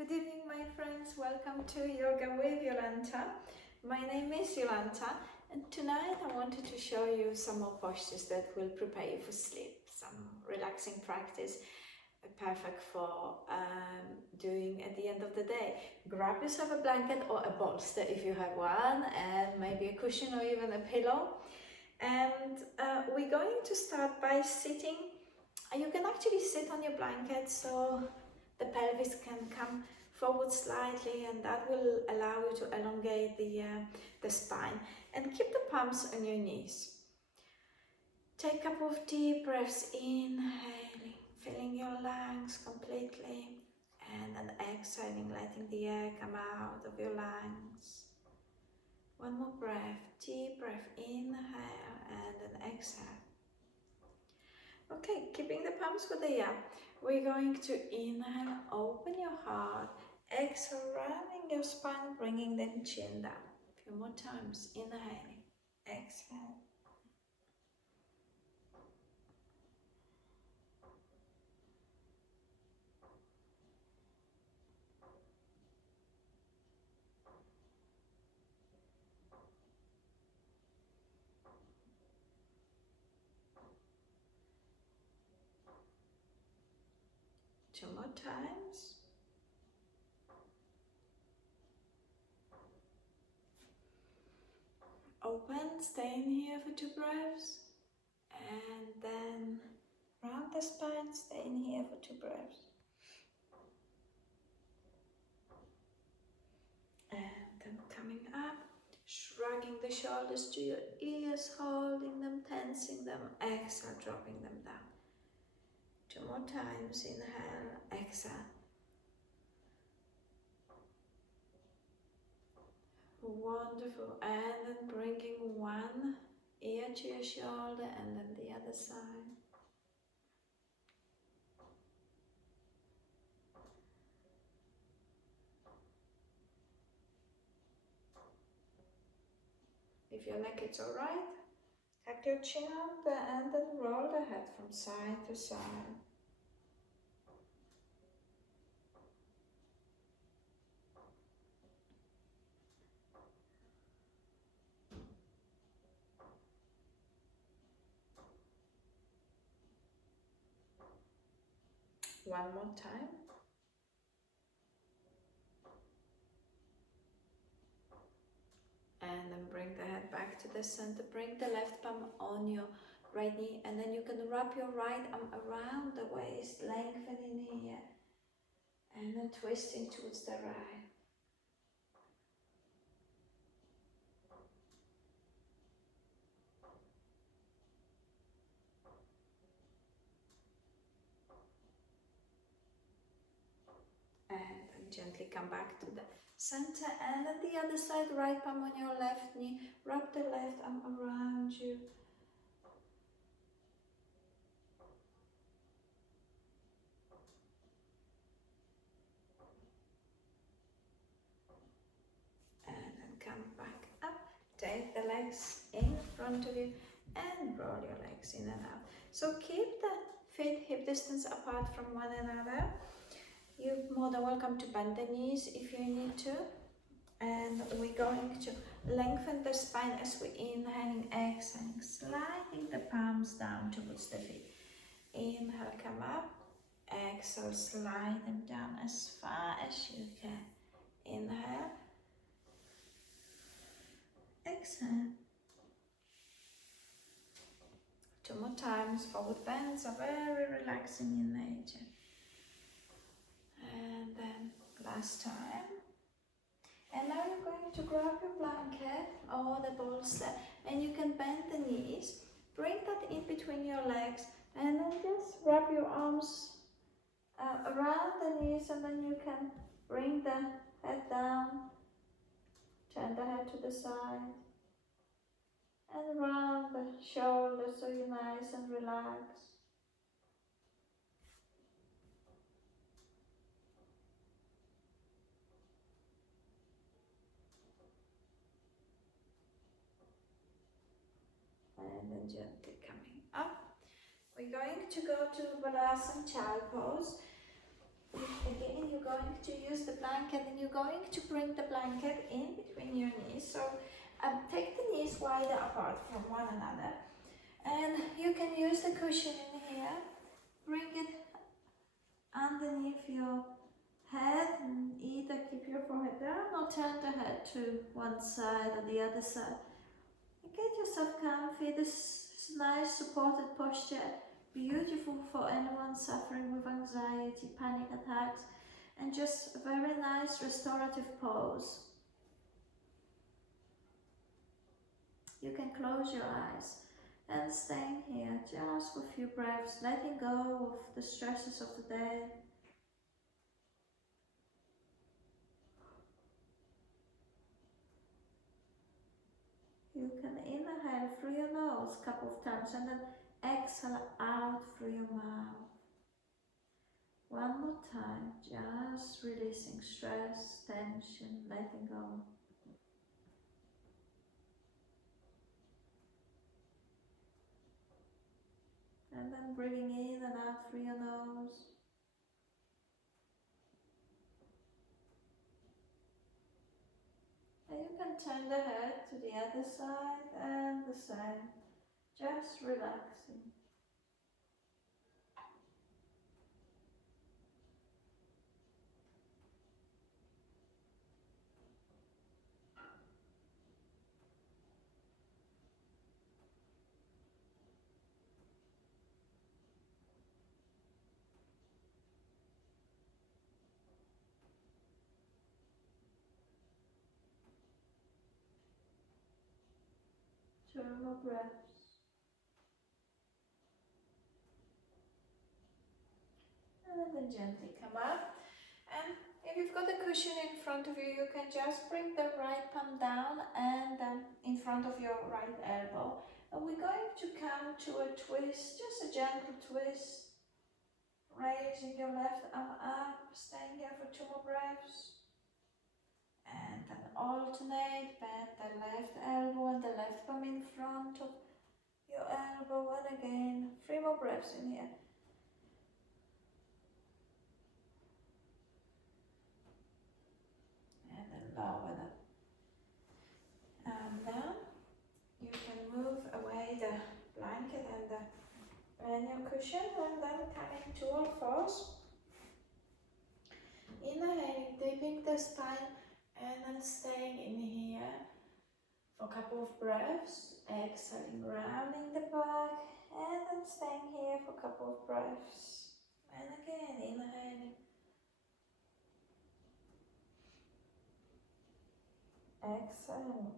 Good evening, my friends. Welcome to Yoga with Yolanta. My name is Yolanta, and tonight I wanted to show you some more postures that will prepare you for sleep. Some relaxing practice, perfect for doing at the end of the day. Grab yourself a blanket or a bolster if you have one, and maybe a cushion or even a pillow. And we're going to start by sitting. You can actually sit on your blanket so the pelvis can come forward slightly, and that will allow you to elongate the spine. And keep the palms on your knees. Take a couple of deep breaths, inhaling, filling your lungs completely, and then exhaling, letting the air come out of your lungs. One more breath, deep breath, inhale, and then exhale. Okay, keeping the palms where they are. We're going to inhale, open your heart, exhale, rounding your spine, bringing the chin down. A few more times, inhaling, exhale. Two more times. Open, stay in here for 2 breaths, and then round the spine, stay in here for 2 breaths. And then coming up, shrugging the shoulders to your ears, holding them, tensing them, exhale, dropping them down. 2 more times, inhale, exhale. Wonderful, and then bringing one ear to your shoulder and then the other side. If your neck is alright, tuck your chin under and then roll the head from side to side. One more time. And then bring the head back to the center. Bring the left palm on your right knee, and then you can wrap your right arm around the waist, lengthening here, and then twisting towards the right. And then gently come back to the center, and then the other side, right palm on your left knee, wrap the left arm around you. And then come back up, take the legs in front of you and roll your legs in and out. So keep the feet hip distance apart from one another. You're more than welcome to bend the knees if you need to. And we're going to lengthen the spine as we're inhaling, exhaling, sliding the palms down towards the feet. Inhale, come up. Exhale, slide them down as far as you can. Inhale. Exhale. 2 more times. Forward bends are very relaxing in nature. And then last time. And now you're going to grab your blanket or the bolster, and you can bend the knees. Bring that in between your legs, and then just wrap your arms around the knees, and then you can bring the head down, turn the head to the side, and round the shoulders so you're nice and relaxed. And then gently coming up. We're going to go to Balasana Child Pose. Again, you're going to use the blanket, and you're going to bring the blanket in between your knees. So take the knees wider apart from one another, and you can use the cushion in here. Bring it underneath your head and either keep your forehead down or turn the head to one side or the other side. Get yourself comfy. This is nice supported posture, beautiful for anyone suffering with anxiety, panic attacks, and just a very nice restorative pose. You can close your eyes and staying here just for a few breaths, letting go of the stresses of the day. You can inhale through your nose a couple of times and then exhale out through your mouth. One more time, just releasing stress, tension, letting go. And then breathing in and out through your nose. And you can turn the head to the other side and the same, just relaxing. Two more breaths. And then gently come up. And if you've got a cushion in front of you, you can just bring the right palm down and in front of your right elbow. And we're going to come to a twist, just a gentle twist. Raising your left arm up, staying here for two more breaths. And then alternate, bend the left elbow and the left palm in front of your elbow. And again, three more breaths in here. And then lower the arm down. You can move away the blanket and the your cushion, and then coming to all fours. Inhaling, dipping the spine, and then staying in here for a couple of breaths. Exhaling, rounding the back, and then staying here for a couple of breaths. And again, inhaling. Exhaling.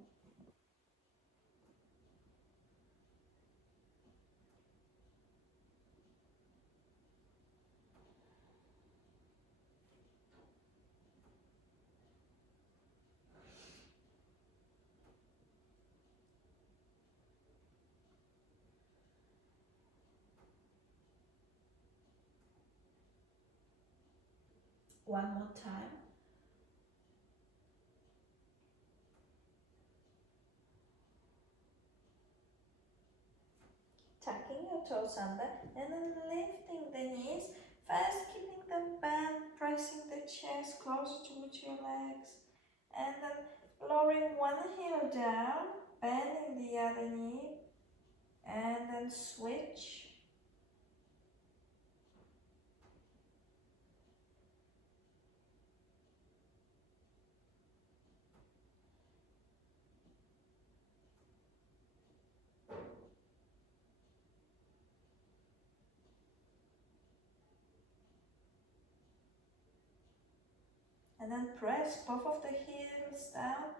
One more time. Tucking your toes under and then lifting the knees. First keeping them bent, pressing the chest closer towards your legs. And then lowering one heel down, bending the other knee. And then switch. And then press both of the heels down.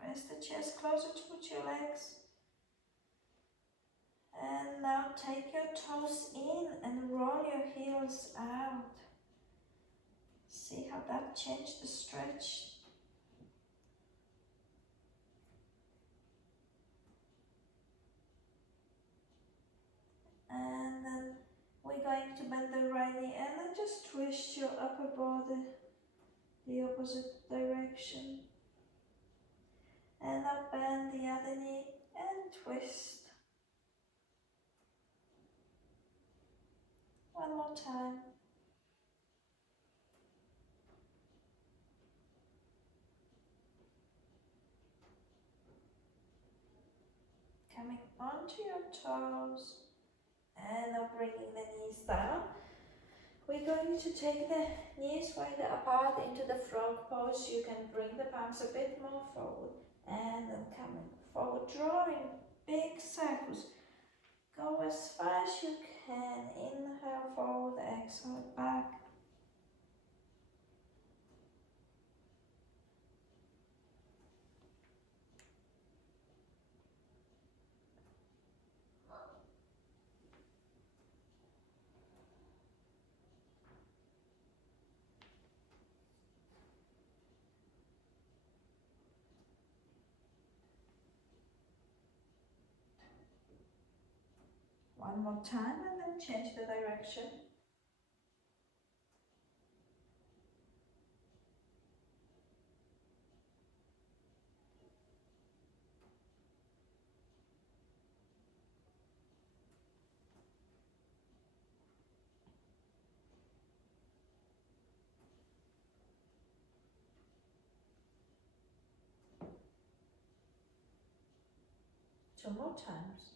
Press the chest closer towards your legs. And now take your toes in and roll your heels out. See how that changed the stretch. And then we're going to bend the right knee and then just twist your upper body the opposite direction. And now bend the other knee and twist. One more time. coming onto your toes, and now bringing the knees down. We're going to take the knees wider apart into the frog pose. You can bring the palms a bit more forward and then coming forward, drawing big circles. Go as far as you can. Inhale forward, exhale back. One more time and then change the direction. Two more times.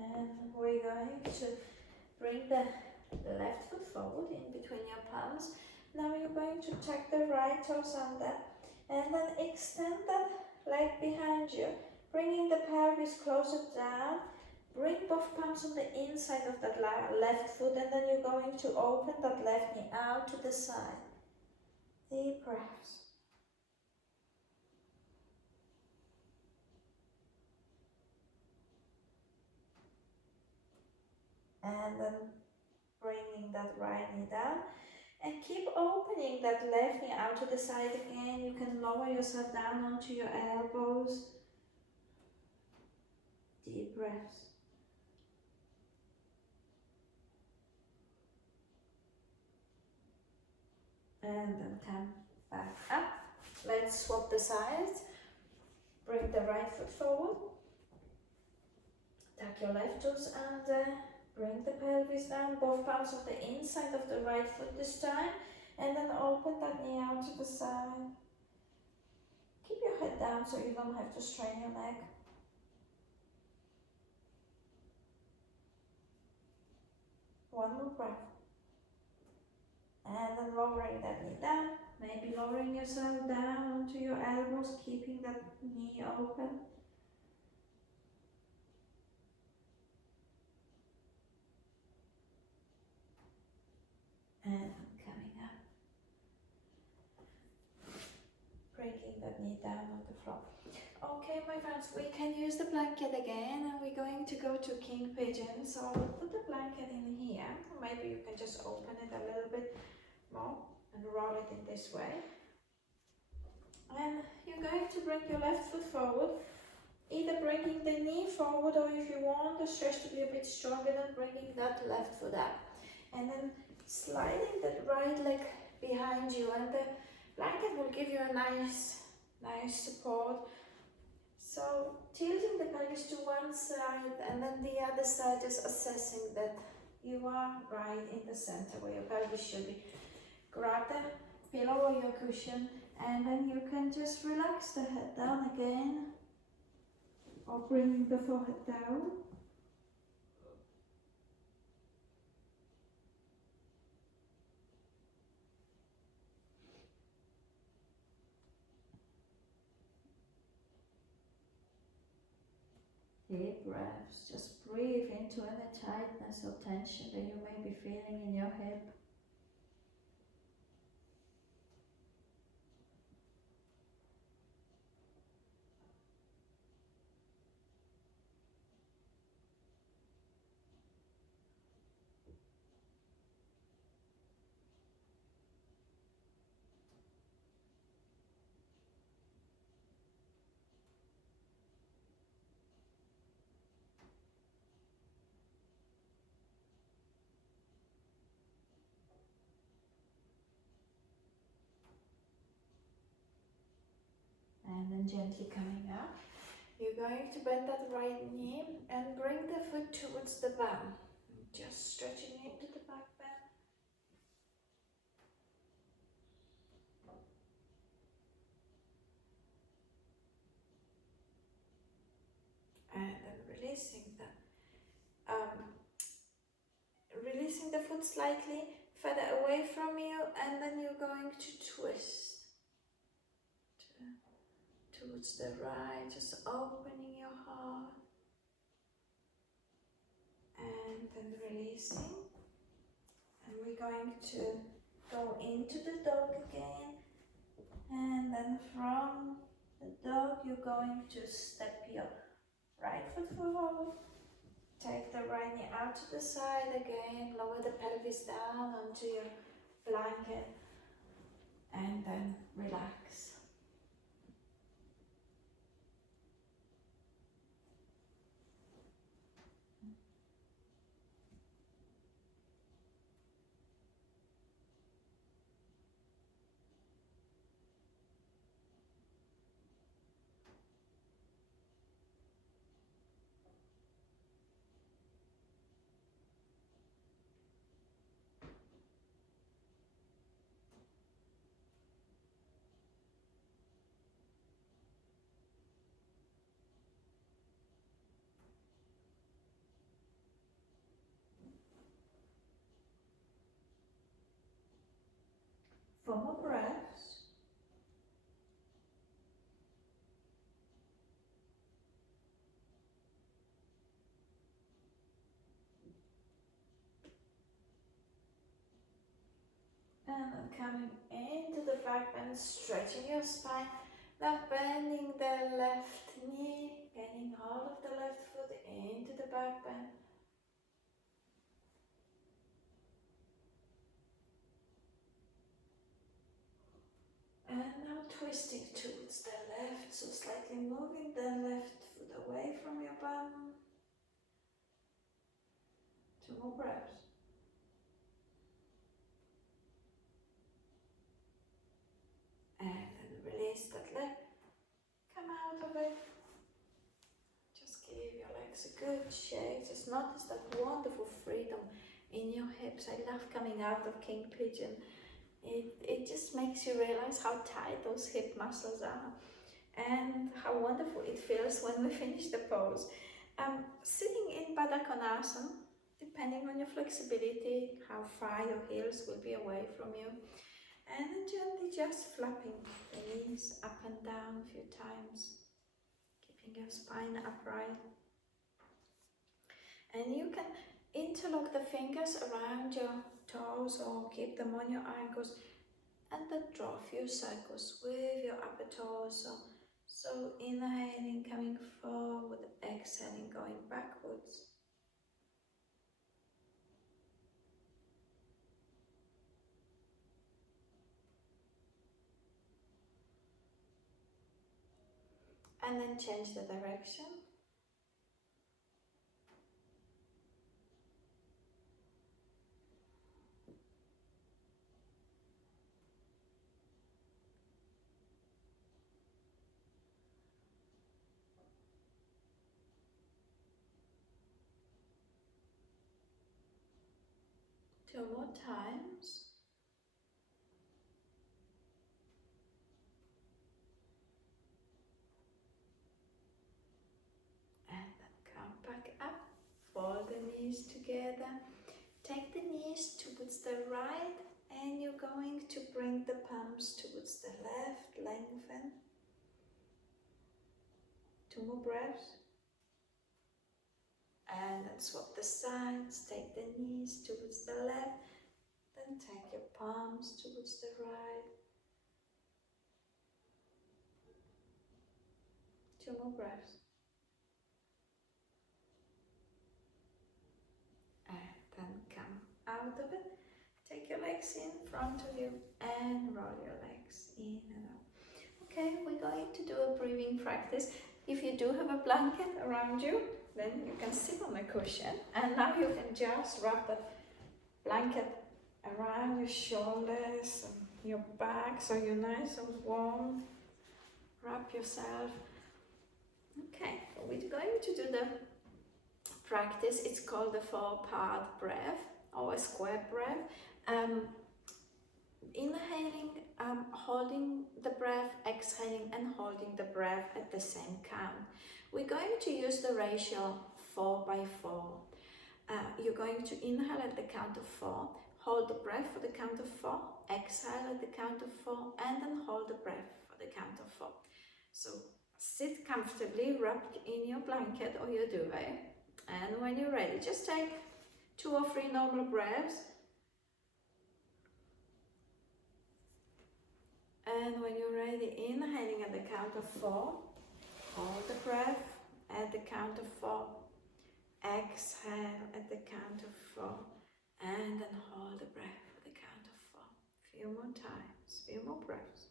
And we're going to bring the left foot forward in between your palms. Now you're going to tuck the right toes under and then extend that leg behind you, bringing the pelvis closer down. Bring both palms on the inside of that left foot, and then you're going to open that left knee out to the side. Deep breaths. And then bringing that right knee down. And keep opening that left knee out to the side again. You can lower yourself down onto your elbows. Deep breaths. And then come back up. Let's swap the sides. Bring the right foot forward. Tuck your left toes under. Bring the pelvis down. Both palms on the inside of the right foot this time. And then open that knee out to the side. Keep your head down so you don't have to strain your neck. One more breath. And then lowering that knee down. Maybe lowering yourself down onto your elbows, keeping that knee open. And coming up. Breaking that knee down on the floor. Okay, my friends, we can use the blanket again, and we're going to go to king pigeon. So I'll put the blanket in here. Maybe you can just open it a little bit more and roll it in this way. And you're going to bring your left foot forward, either bringing the knee forward, or if you want the stretch to be a bit stronger, then bringing that left foot up. And then sliding that right leg behind you, and the blanket will give you a nice support. So tilting the pelvis to one side, and then the other side, just assessing that you are right in the center where your pelvis should be. Grab the pillow or your cushion, and then you can just relax the head down again, or bringing the forehead down. Deep breaths. Just breathe into any tightness or tension that you may be feeling in your hip. And then gently coming up. You're going to bend that right knee and bring the foot towards the bum. Just stretching into the back bend. And then releasing the foot slightly further away from you, and then you're going to twist towards the right, just opening your heart, and then releasing. And we're going to go into the dog again, and then from the dog you're going to step your right foot forward, take the right knee out to the side again, lower the pelvis down onto your blanket, and then relax. Four more breaths. And then coming into the back bend, stretching your spine. Now bending the left knee, bending all of the left foot into the back bend. And now twisting towards the left, so slightly moving the left foot away from your bum. 2 more breaths. And then release that leg. Come out of it. Just give your legs a good shake. Just notice that wonderful freedom in your hips. I love coming out of King Pigeon. It just makes you realize how tight those hip muscles are and how wonderful it feels when we finish the pose. Sitting in Baddha Konasana, depending on your flexibility, how far your heels will be away from you, and then gently just flapping the knees up and down a few times, keeping your spine upright. And you can interlock the fingers around your toes or keep them on your ankles, and then draw a few circles with your upper torso. So inhaling, coming forward, exhaling, going backwards. And then change the direction. Two more times. And then come back up. Fold the knees together. Take the knees towards the right, and you're going to bring the palms towards the left. Lengthen. 2 more breaths. And then swap the sides. Take the knees towards the left. Then take your palms towards the right. 2 more breaths. And then come out of it. Take your legs in front of you and roll your legs in and out. Okay, we're going to do a breathing practice. If you do have a blanket around you, then you can sit on a cushion, and now you can just wrap the blanket around your shoulders and your back so you're nice and warm. Wrap yourself. Okay, so we're going to do the practice. It's called the 4-part breath or a square breath. Inhaling, holding the breath, exhaling and holding the breath at the same count. We're going to use the ratio 4 by 4. You're going to inhale at the count of 4, hold the breath for the count of 4, exhale at the count of 4, and then hold the breath for the count of 4. So sit comfortably wrapped in your blanket or your duvet, and when you're ready, just take 2 or 3 normal breaths. And when you're ready, inhaling at the count of 4, hold the breath at the count of 4, exhale at the count of 4, and then hold the breath for the count of 4. Few more times, few more breaths.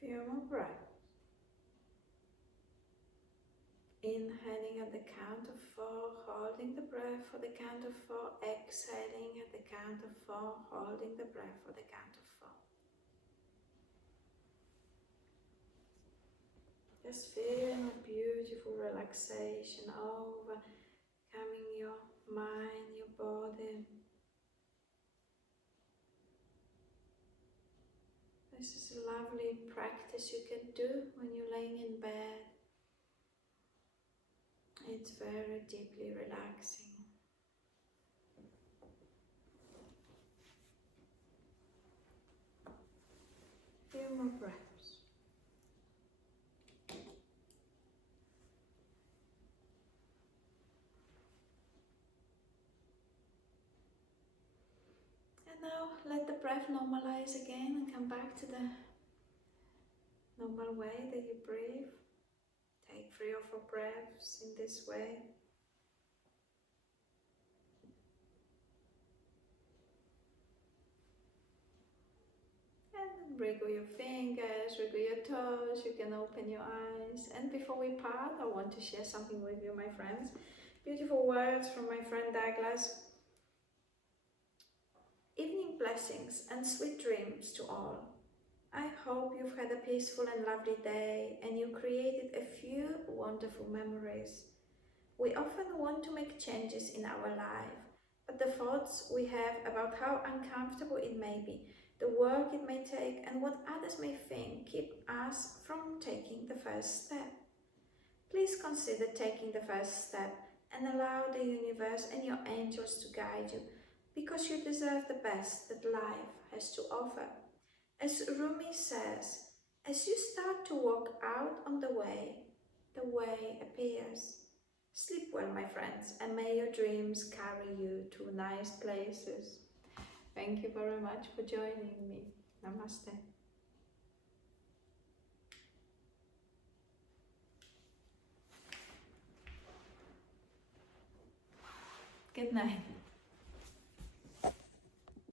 Few more breaths. Inhaling at the count of 4, holding the breath for the count of 4, exhaling at the count of 4, holding the breath for the count of 4. Just feeling a beautiful relaxation overcoming your mind, your body. This is a lovely practice you can do when you're laying in bed. It's very deeply relaxing. Few more breaths. And now let the breath normalize again and come back to the normal way that you breathe. Take 3 or 4 breaths in this way. And wriggle your fingers, wriggle your toes, you can open your eyes. And before we part, I want to share something with you, my friends. Beautiful words from my friend Douglas. Evening blessings and sweet dreams to all. I hope you've had a peaceful and lovely day and you created a few wonderful memories. We often want to make changes in our life, but the thoughts we have about how uncomfortable it may be, the work it may take, and what others may think keep us from taking the first step. Please consider taking the first step and allow the universe and your angels to guide you, because you deserve the best that life has to offer. As Rumi says, as you start to walk out on the way appears. Sleep well, my friends, and may your dreams carry you to nice places. Thank you very much for joining me. Namaste. Good night.